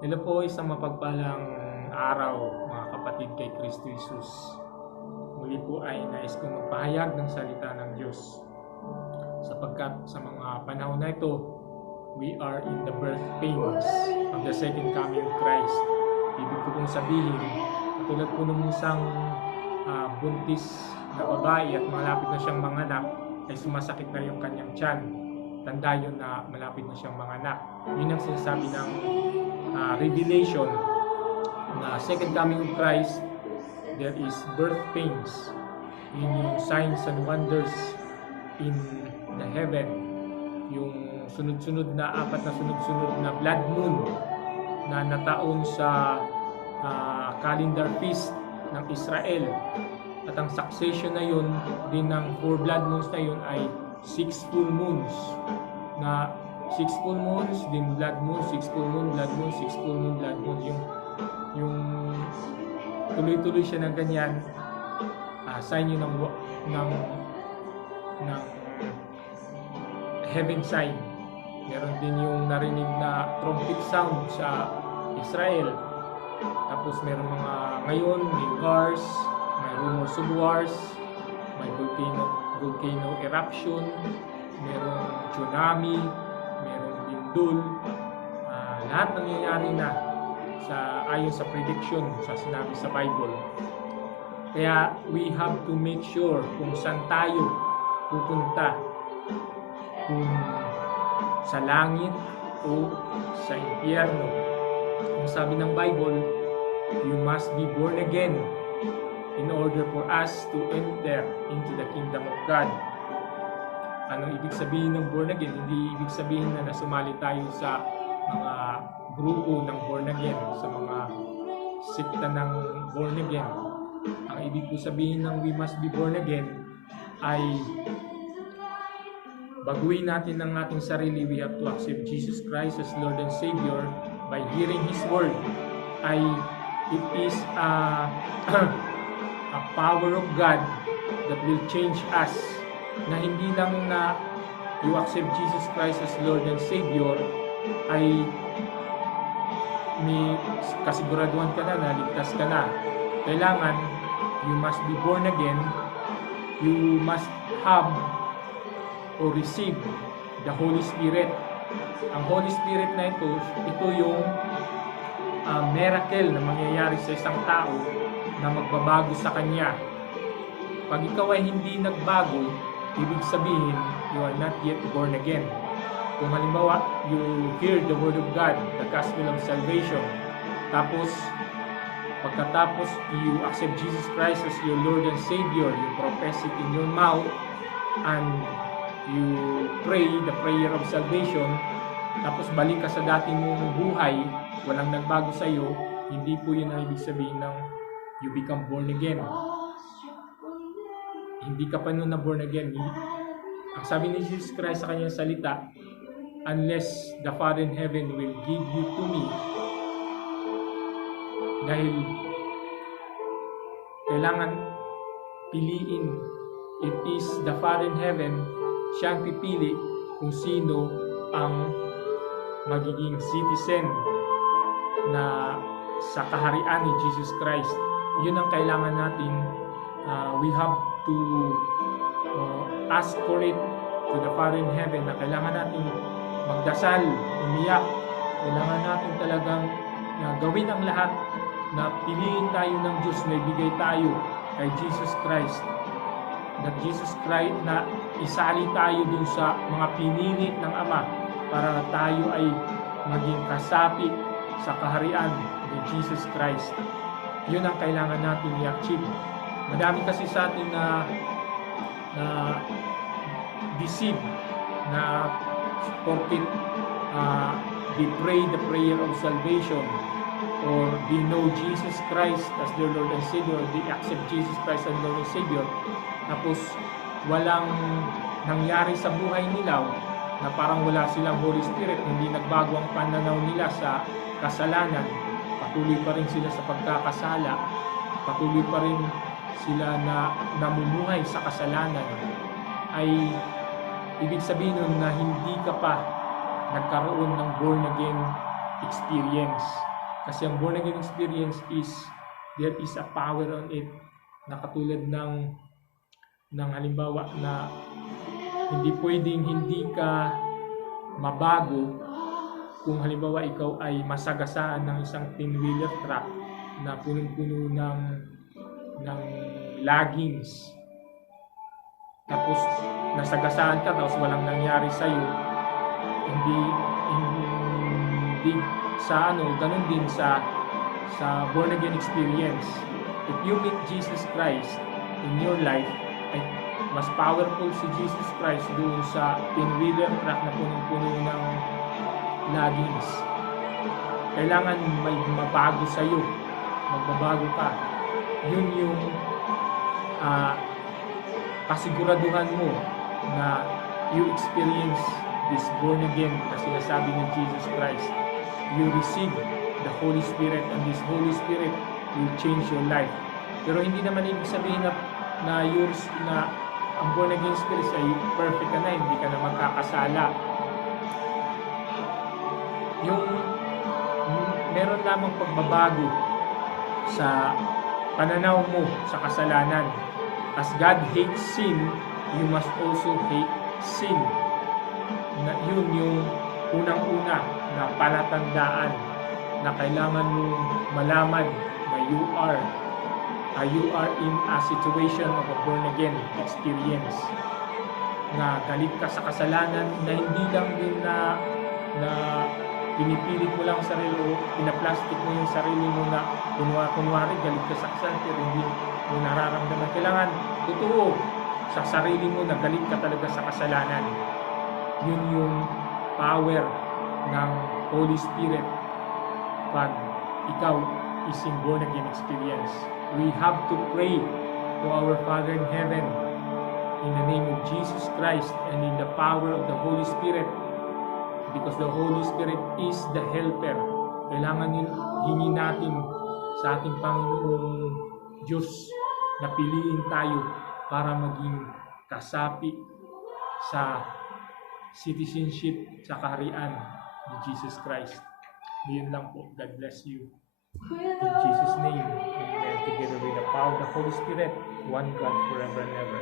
Hello po, isang mapagpalang araw mga kapatid kay Kristo Jesus. Muli po ay nais kong magpahayag ng salita ng Diyos. Sapagkat sa mga panahon na ito, we are in the birth pains of the second coming of Christ. Ibig ko pong sabihin, katulad po ng isang buntis na babae at malapit na siyang manganak, ay sumasakit na yung kanyang tiyan. Tanda yun na malapit na siyang manganak. Yun ang sinasabi ng revelation na second coming of Christ. There is birth pains, yun yung signs and wonders in the heaven, yung sunod-sunod na apat na sunod-sunod na blood moon na nataon sa calendar feast ng Israel. At ang succession na yun din ng 4 blood moons na yun ay 6 full moons, na 6 full moons, din blood moon, 6 full moon, blood moon, 6 full moon, blood moon. Yung tuloy-tuloy siya ng ganyan, sign yun ng heaven sign. Meron din yung narinig na trumpet sound sa Israel. Tapos meron mga ngayon, may wars, may rumors of wars, may volcano eruption, merong tsunami, merong lindol, lahat nangyayari na ayon sa prediction sa sinabi sa Bible. Kaya we have to make sure kung saan tayo pupunta, kung sa langit o sa impyerno. Kung sabi ng Bible, you must be born again in order for us to enter into the kingdom of God. Ano ibig sabihin ng born again? Hindi ibig sabihin na nasumali tayo sa mga grupo ng born again, sa mga sikta ng born again. Ang ibig po sabihin ng we must be born again ay baguhin natin ang ating sarili. We have to accept Jesus Christ as Lord and Savior by hearing His Word. It is a power of God that will change us, na hindi lang na you accept Jesus Christ as Lord and Savior ay may kasiguraduhan ka na, ligtas ka na. Kailangan you must be born again. You must have or receive the Holy Spirit. Ang Holy Spirit na ito yung miracle na mangyayari sa isang tao na magbabago sa kanya. Pag ikaw ay hindi nagbago, ibig sabihin, you are not yet born again. Kung halimbawa, you hear the word of God, the gospel of salvation, tapos, pagkatapos, you accept Jesus Christ as your Lord and Savior, you profess it in your mouth, and you pray the prayer of salvation, tapos balik ka sa dati mong buhay, walang nagbago sa iyo, hindi po yun ang ibig sabihin ng you become born again. Hindi ka pa nun na born again. Ang sabi ni Jesus Christ sa kanyang salita, unless the Father in heaven will give you to me, dahil kailangan piliin. It is the Father in heaven, siyang pipili kung sino ang magiging citizen na sa kaharian ni Jesus Christ. Yun ang kailangan natin. We have to ask for it to the Father in heaven, na kailangan natin magdasal, umiyak. Kailangan natin talagang gawin ang lahat na piliin tayo ng Diyos, na ibigay tayo kay Jesus Christ. That Jesus Christ, na isali tayo dun sa mga pinili ng Ama para tayo ay maging kasapi sa kaharian ni Jesus Christ. Yun ang kailangan natin i-achieve. Madami kasi sa atin na deceive, na porket they pray the prayer of salvation, or they know Jesus Christ as their Lord and Savior, they accept Jesus Christ as Lord and Savior, tapos walang nangyari sa buhay nila, na parang wala silang Holy Spirit, hindi nagbago ang pananaw nila sa kasalanan, patuloy pa rin sila sa pagkakasala, patuloy pa rin sila na namumuhay sa kasalanan, ay ibig sabihin nun na hindi ka pa nagkaroon ng born again experience. Kasi ang born again experience is, there is a power on it, na katulad ng halimbawa na hindi pwedeng hindi ka mabago kung halimbawa ikaw ay masagasaan ng isang 10-wheeler truck na punong-puno ng laggings, tapos nasagasaan ka tapos walang nangyari sa'yo. Hindi sa ganun din sa born again experience. If you meet Jesus Christ in your life, ay mas powerful si Jesus Christ doon sa 10-wheeler truck na punong-puno ng laggings. Kailangan may mabago sa'yo, magbabago ka. Yun yung kasiguraduhan mo na you experience this born again, kasi sinasabi ni Jesus Christ, you receive the Holy Spirit, and this Holy Spirit will change your life. Pero hindi naman ibig sabihin na ang born again spirit ay perfect ka na, hindi ka na magkakasala. Yung meron lamang pagbabago sa pananaw mo sa kasalanan. As God hates sin, you must also hate sin. Na yun yung unang-una na palatandaan na kailangan mong malaman na you are in a situation of a born again experience. Na galit ka sa kasalanan, na hindi lang din na pinipilit mo lang ang sarili mo, pinaplastic mo yung sarili mo na kunwari galit ka sa kasalanan, pero hindi mo nararamdaman. Kailangan totoo sa sarili mo na galit ka talaga sa kasalanan. Yun yung power ng Holy Spirit pag ikaw is in born again experience. We have to pray to our Father in heaven in the name of Jesus Christ and in the power of the Holy Spirit, because the Holy Spirit is the helper. Kailangan hingin natin sa ating Panginoong Diyos na piliin tayo para maging kasapi sa citizenship sa kaharian ni Jesus Christ. Yun lang po. God bless you. In Jesus' name, amen. Together with the power of the Holy Spirit, one God forever and ever.